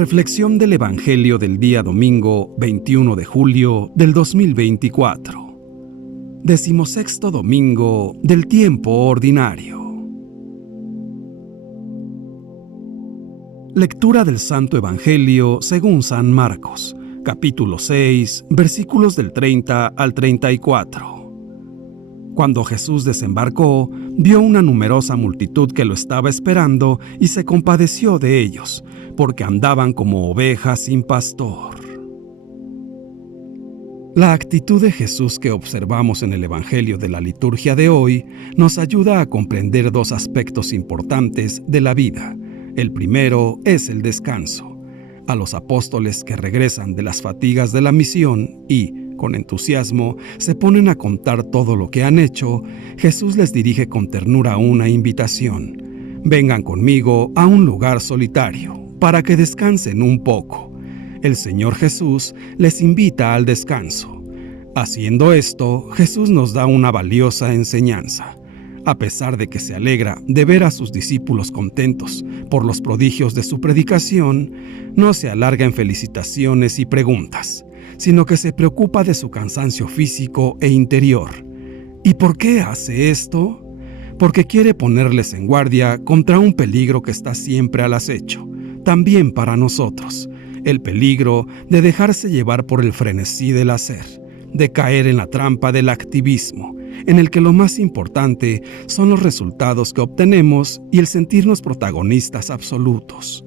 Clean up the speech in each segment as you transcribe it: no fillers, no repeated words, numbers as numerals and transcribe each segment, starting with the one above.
Reflexión del Evangelio del día domingo 21 de julio del 2024. 16º domingo del tiempo ordinario. Lectura del Santo Evangelio según San Marcos, capítulo 6, versículos del 30 al 34. Cuando Jesús desembarcó, vio una numerosa multitud que lo estaba esperando y se compadeció de ellos, porque andaban como ovejas sin pastor. La actitud de Jesús que observamos en el Evangelio de la liturgia de hoy nos ayuda a comprender dos aspectos importantes de la vida. El primero es el descanso. A los apóstoles que regresan de las fatigas de la misión y, con entusiasmo, se ponen a contar todo lo que han hecho, Jesús les dirige con ternura una invitación. Vengan conmigo a un lugar solitario, para que descansen un poco. El Señor Jesús les invita al descanso. Haciendo esto, Jesús nos da una valiosa enseñanza. A pesar de que se alegra de ver a sus discípulos contentos por los prodigios de su predicación, no se alarga en felicitaciones y preguntas, sino que se preocupa de su cansancio físico e interior. ¿Y por qué hace esto? Porque quiere ponerles en guardia contra un peligro que está siempre al acecho, también para nosotros, el peligro de dejarse llevar por el frenesí del hacer, de caer en la trampa del activismo, en el que lo más importante son los resultados que obtenemos y el sentirnos protagonistas absolutos.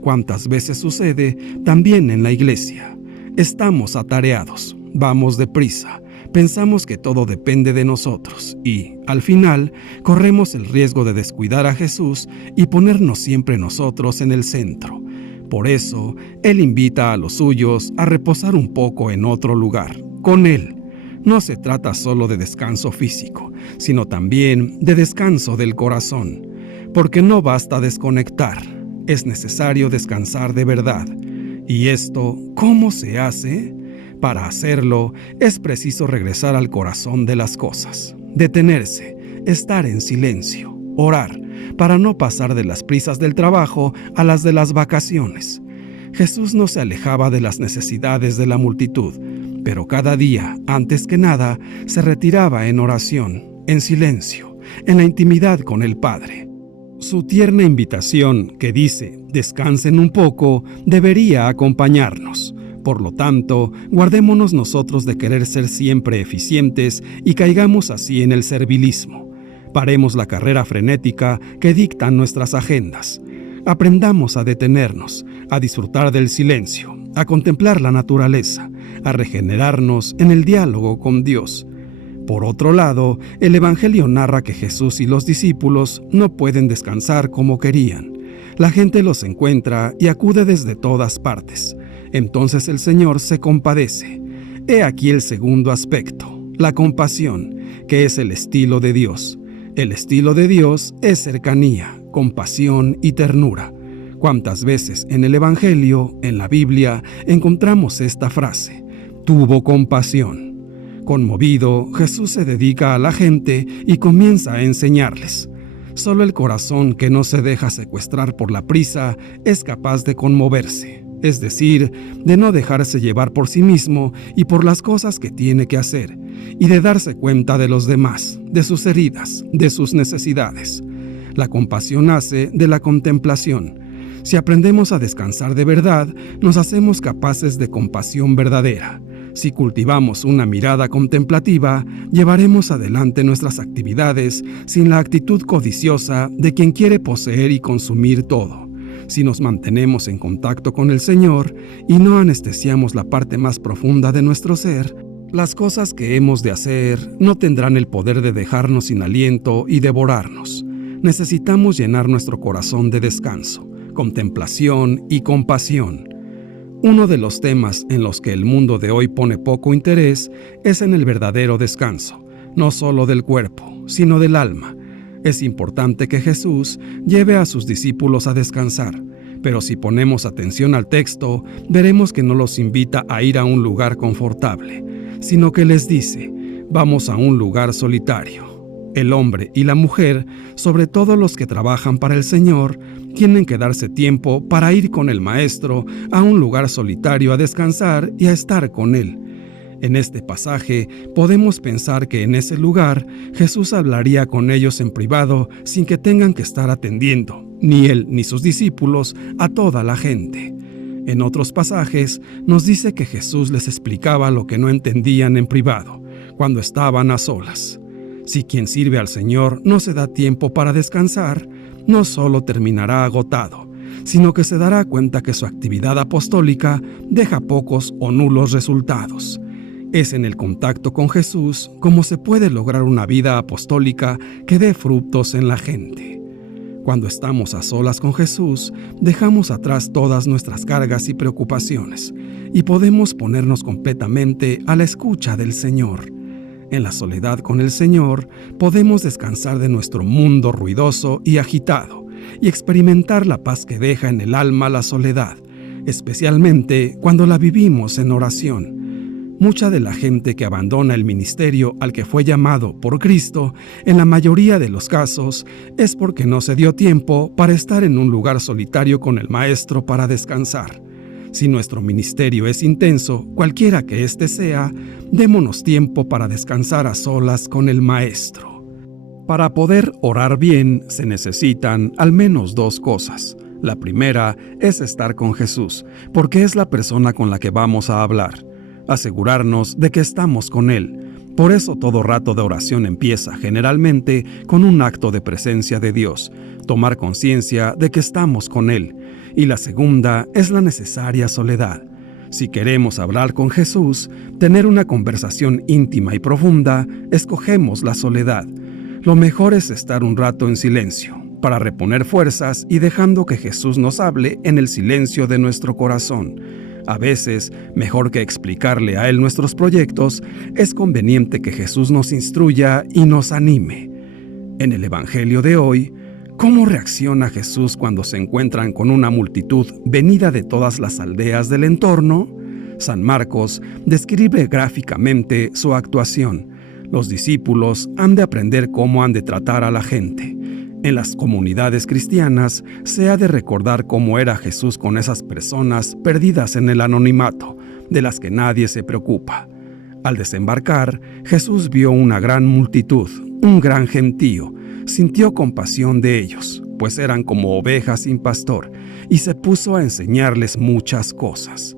¿Cuántas veces sucede también en la iglesia? Estamos atareados, vamos deprisa, pensamos que todo depende de nosotros y, al final, corremos el riesgo de descuidar a Jesús y ponernos siempre nosotros en el centro. Por eso, Él invita a los suyos a reposar un poco en otro lugar, con Él. No se trata solo de descanso físico, sino también de descanso del corazón, porque no basta desconectar, es necesario descansar de verdad. ¿Y esto cómo se hace? Para hacerlo, es preciso regresar al corazón de las cosas, detenerse, estar en silencio, orar, para no pasar de las prisas del trabajo a las de las vacaciones. Jesús no se alejaba de las necesidades de la multitud, pero cada día, antes que nada, se retiraba en oración, en silencio, en la intimidad con el Padre. Su tierna invitación, que dice, descansen un poco, debería acompañarnos. Por lo tanto, guardémonos nosotros de querer ser siempre eficientes y caigamos así en el servilismo. Paremos la carrera frenética que dictan nuestras agendas. Aprendamos a detenernos, a disfrutar del silencio, a contemplar la naturaleza, a regenerarnos en el diálogo con Dios. Por otro lado, el Evangelio narra que Jesús y los discípulos no pueden descansar como querían. La gente los encuentra y acude desde todas partes. Entonces el Señor se compadece. He aquí el segundo aspecto, la compasión, que es el estilo de Dios. El estilo de Dios es cercanía, compasión y ternura. ¿Cuántas veces en el Evangelio, en la Biblia, encontramos esta frase? Tuvo compasión. Conmovido, Jesús se dedica a la gente y comienza a enseñarles. Solo el corazón que no se deja secuestrar por la prisa es capaz de conmoverse, es decir, de no dejarse llevar por sí mismo y por las cosas que tiene que hacer, y de darse cuenta de los demás, de sus heridas, de sus necesidades. La compasión nace de la contemplación. Si aprendemos a descansar de verdad, nos hacemos capaces de compasión verdadera. Si cultivamos una mirada contemplativa, llevaremos adelante nuestras actividades sin la actitud codiciosa de quien quiere poseer y consumir todo. Si nos mantenemos en contacto con el Señor y no anestesiamos la parte más profunda de nuestro ser, las cosas que hemos de hacer no tendrán el poder de dejarnos sin aliento y devorarnos. Necesitamos llenar nuestro corazón de descanso, contemplación y compasión. Uno de los temas en los que el mundo de hoy pone poco interés es en el verdadero descanso, no solo del cuerpo, sino del alma. Es importante que Jesús lleve a sus discípulos a descansar, pero si ponemos atención al texto, veremos que no los invita a ir a un lugar confortable, sino que les dice, vamos a un lugar solitario. El hombre y la mujer, sobre todo los que trabajan para el Señor, tienen que darse tiempo para ir con el Maestro a un lugar solitario a descansar y a estar con Él. En este pasaje podemos pensar que en ese lugar Jesús hablaría con ellos en privado sin que tengan que estar atendiendo, ni Él ni sus discípulos, a toda la gente. En otros pasajes nos dice que Jesús les explicaba lo que no entendían en privado, cuando estaban a solas. Si quien sirve al Señor no se da tiempo para descansar, no solo terminará agotado, sino que se dará cuenta que su actividad apostólica deja pocos o nulos resultados. Es en el contacto con Jesús como se puede lograr una vida apostólica que dé frutos en la gente. Cuando estamos a solas con Jesús, dejamos atrás todas nuestras cargas y preocupaciones y podemos ponernos completamente a la escucha del Señor. En la soledad con el Señor, podemos descansar de nuestro mundo ruidoso y agitado y experimentar la paz que deja en el alma la soledad, especialmente cuando la vivimos en oración. Mucha de la gente que abandona el ministerio al que fue llamado por Cristo, en la mayoría de los casos, es porque no se dio tiempo para estar en un lugar solitario con el Maestro para descansar. Si nuestro ministerio es intenso, cualquiera que éste sea, démonos tiempo para descansar a solas con el Maestro. Para poder orar bien se necesitan al menos dos cosas. La primera es estar con Jesús, porque es la persona con la que vamos a hablar. Asegurarnos de que estamos con Él. Por eso todo rato de oración empieza generalmente con un acto de presencia de Dios, tomar conciencia de que estamos con Él. Y la segunda es la necesaria soledad. Si queremos hablar con Jesús, tener una conversación íntima y profunda, escogemos la soledad. Lo mejor es estar un rato en silencio, para reponer fuerzas y dejando que Jesús nos hable en el silencio de nuestro corazón. A veces, mejor que explicarle a Él nuestros proyectos, es conveniente que Jesús nos instruya y nos anime. En el Evangelio de hoy, ¿cómo reacciona Jesús cuando se encuentran con una multitud venida de todas las aldeas del entorno? San Marcos describe gráficamente su actuación. Los discípulos han de aprender cómo han de tratar a la gente. En las comunidades cristianas se ha de recordar cómo era Jesús con esas personas perdidas en el anonimato, de las que nadie se preocupa. Al desembarcar, Jesús vio una gran multitud, un gran gentío, sintió compasión de ellos, pues eran como ovejas sin pastor, y se puso a enseñarles muchas cosas.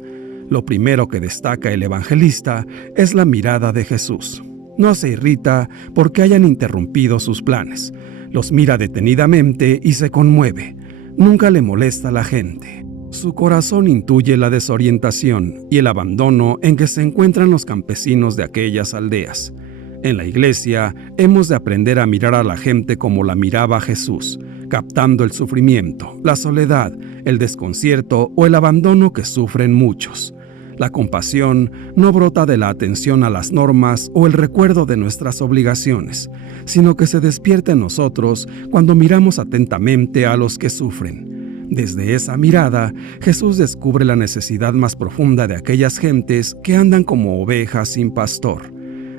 Lo primero que destaca el evangelista es la mirada de Jesús. No se irrita porque hayan interrumpido sus planes. Los mira detenidamente y se conmueve. Nunca le molesta a la gente. Su corazón intuye la desorientación y el abandono en que se encuentran los campesinos de aquellas aldeas. En la iglesia hemos de aprender a mirar a la gente como la miraba Jesús, captando el sufrimiento, la soledad, el desconcierto o el abandono que sufren muchos. La compasión no brota de la atención a las normas o el recuerdo de nuestras obligaciones, sino que se despierta en nosotros cuando miramos atentamente a los que sufren. Desde esa mirada, Jesús descubre la necesidad más profunda de aquellas gentes que andan como ovejas sin pastor.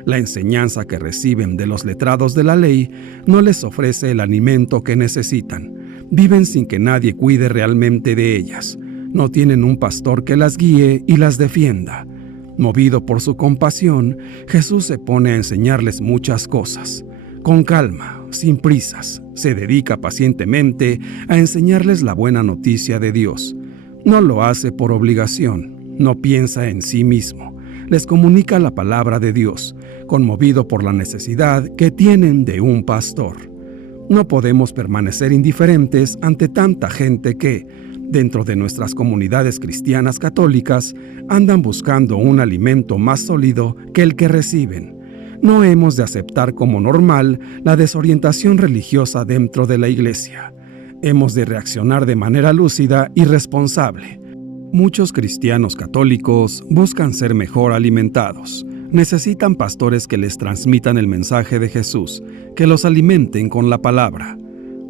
La enseñanza que reciben de los letrados de la ley no les ofrece el alimento que necesitan. Viven sin que nadie cuide realmente de ellas. No tienen un pastor que las guíe y las defienda. Movido por su compasión, Jesús se pone a enseñarles muchas cosas. Con calma, sin prisas, se dedica pacientemente a enseñarles la buena noticia de Dios. No lo hace por obligación, no piensa en sí mismo. Les comunica la palabra de Dios, conmovido por la necesidad que tienen de un pastor. No podemos permanecer indiferentes ante tanta gente que, dentro de nuestras comunidades cristianas católicas, andan buscando un alimento más sólido que el que reciben. No hemos de aceptar como normal la desorientación religiosa dentro de la iglesia. Hemos de reaccionar de manera lúcida y responsable. Muchos cristianos católicos buscan ser mejor alimentados. Necesitan pastores que les transmitan el mensaje de Jesús, que los alimenten con la palabra.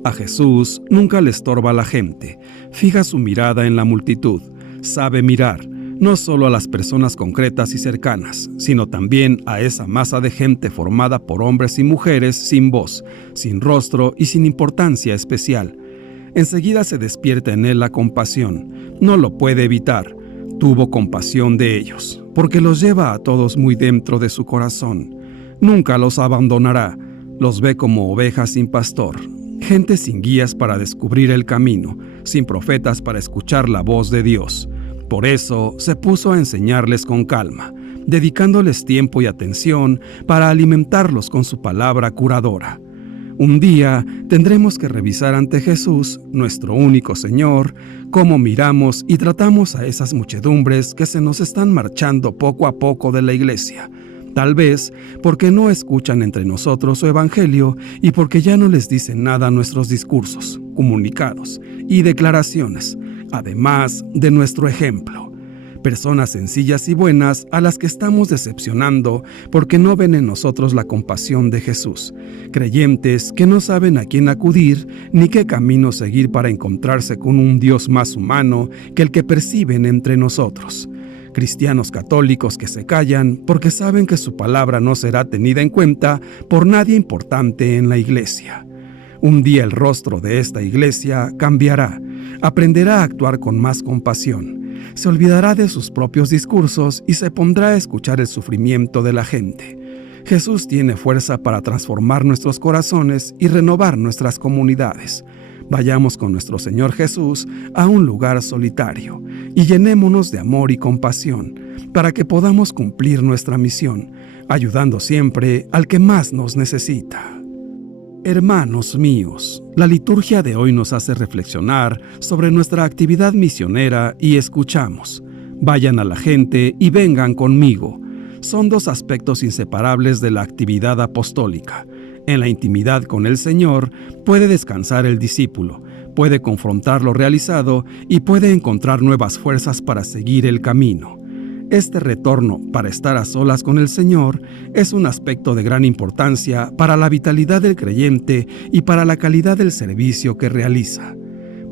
A Jesús nunca le estorba la gente, fija su mirada en la multitud, sabe mirar, no solo a las personas concretas y cercanas, sino también a esa masa de gente formada por hombres y mujeres sin voz, sin rostro y sin importancia especial. Enseguida se despierta en él la compasión. No lo puede evitar. Tuvo compasión de ellos, porque los lleva a todos muy dentro de su corazón. Nunca los abandonará. Los ve como ovejas sin pastor, gente sin guías para descubrir el camino, sin profetas para escuchar la voz de Dios. Por eso se puso a enseñarles con calma, dedicándoles tiempo y atención para alimentarlos con su palabra curadora. Un día tendremos que revisar ante Jesús, nuestro único Señor, cómo miramos y tratamos a esas muchedumbres que se nos están marchando poco a poco de la iglesia. Tal vez porque no escuchan entre nosotros su evangelio y porque ya no les dicen nada nuestros discursos, comunicados y declaraciones, además de nuestro ejemplo. Personas sencillas y buenas a las que estamos decepcionando porque no ven en nosotros la compasión de Jesús. Creyentes que no saben a quién acudir ni qué camino seguir para encontrarse con un Dios más humano que el que perciben entre nosotros. Cristianos católicos que se callan porque saben que su palabra no será tenida en cuenta por nadie importante en la iglesia. Un día el rostro de esta iglesia cambiará, aprenderá a actuar con más compasión, se olvidará de sus propios discursos y se pondrá a escuchar el sufrimiento de la gente. Jesús tiene fuerza para transformar nuestros corazones y renovar nuestras comunidades. Vayamos con nuestro Señor Jesús a un lugar solitario y llenémonos de amor y compasión para que podamos cumplir nuestra misión, ayudando siempre al que más nos necesita. Hermanos míos, la liturgia de hoy nos hace reflexionar sobre nuestra actividad misionera y escuchamos. Vayan a la gente y vengan conmigo. Son dos aspectos inseparables de la actividad apostólica. En la intimidad con el Señor puede descansar el discípulo, puede confrontar lo realizado y puede encontrar nuevas fuerzas para seguir el camino. Este retorno para estar a solas con el Señor es un aspecto de gran importancia para la vitalidad del creyente y para la calidad del servicio que realiza.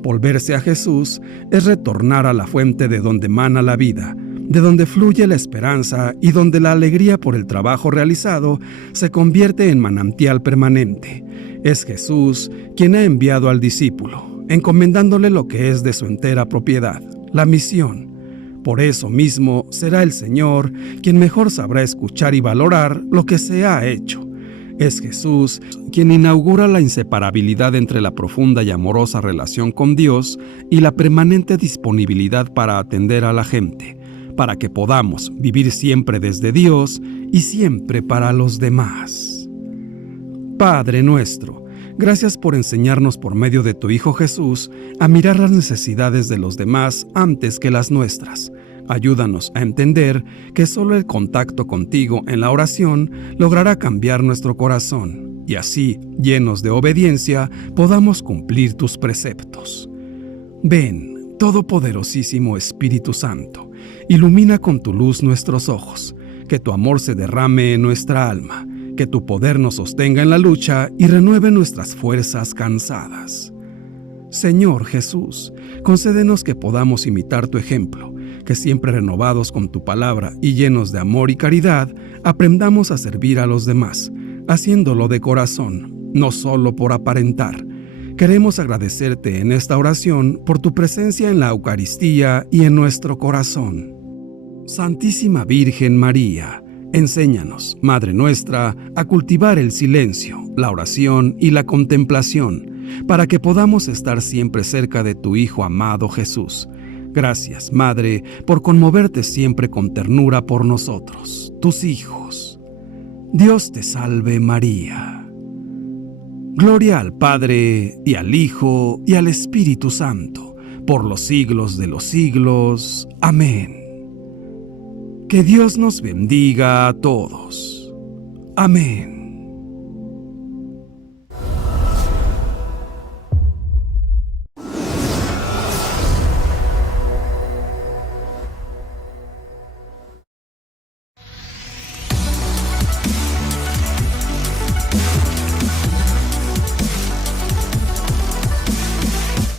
Volverse a Jesús es retornar a la fuente de donde mana la vida, de donde fluye la esperanza y donde la alegría por el trabajo realizado se convierte en manantial permanente. Es Jesús quien ha enviado al discípulo, encomendándole lo que es de su entera propiedad, la misión. Por eso mismo será el Señor quien mejor sabrá escuchar y valorar lo que se ha hecho. Es Jesús quien inaugura la inseparabilidad entre la profunda y amorosa relación con Dios y la permanente disponibilidad para atender a la gente, para que podamos vivir siempre desde Dios y siempre para los demás. Padre nuestro, gracias por enseñarnos por medio de tu Hijo Jesús a mirar las necesidades de los demás antes que las nuestras. Ayúdanos a entender que solo el contacto contigo en la oración logrará cambiar nuestro corazón y así, llenos de obediencia, podamos cumplir tus preceptos. Ven, Todopoderosísimo Espíritu Santo, ilumina con tu luz nuestros ojos, que tu amor se derrame en nuestra alma, que tu poder nos sostenga en la lucha y renueve nuestras fuerzas cansadas. Señor Jesús, concédenos que podamos imitar tu ejemplo, que siempre renovados con tu palabra y llenos de amor y caridad, aprendamos a servir a los demás, haciéndolo de corazón, no solo por aparentar. Queremos agradecerte en esta oración por tu presencia en la Eucaristía y en nuestro corazón. Santísima Virgen María, enséñanos, Madre nuestra, a cultivar el silencio, la oración y la contemplación, para que podamos estar siempre cerca de tu Hijo amado Jesús. Gracias, Madre, por conmoverte siempre con ternura por nosotros, tus hijos. Dios te salve, María. Gloria al Padre, y al Hijo, y al Espíritu Santo, por los siglos de los siglos. Amén. Que Dios nos bendiga a todos. Amén.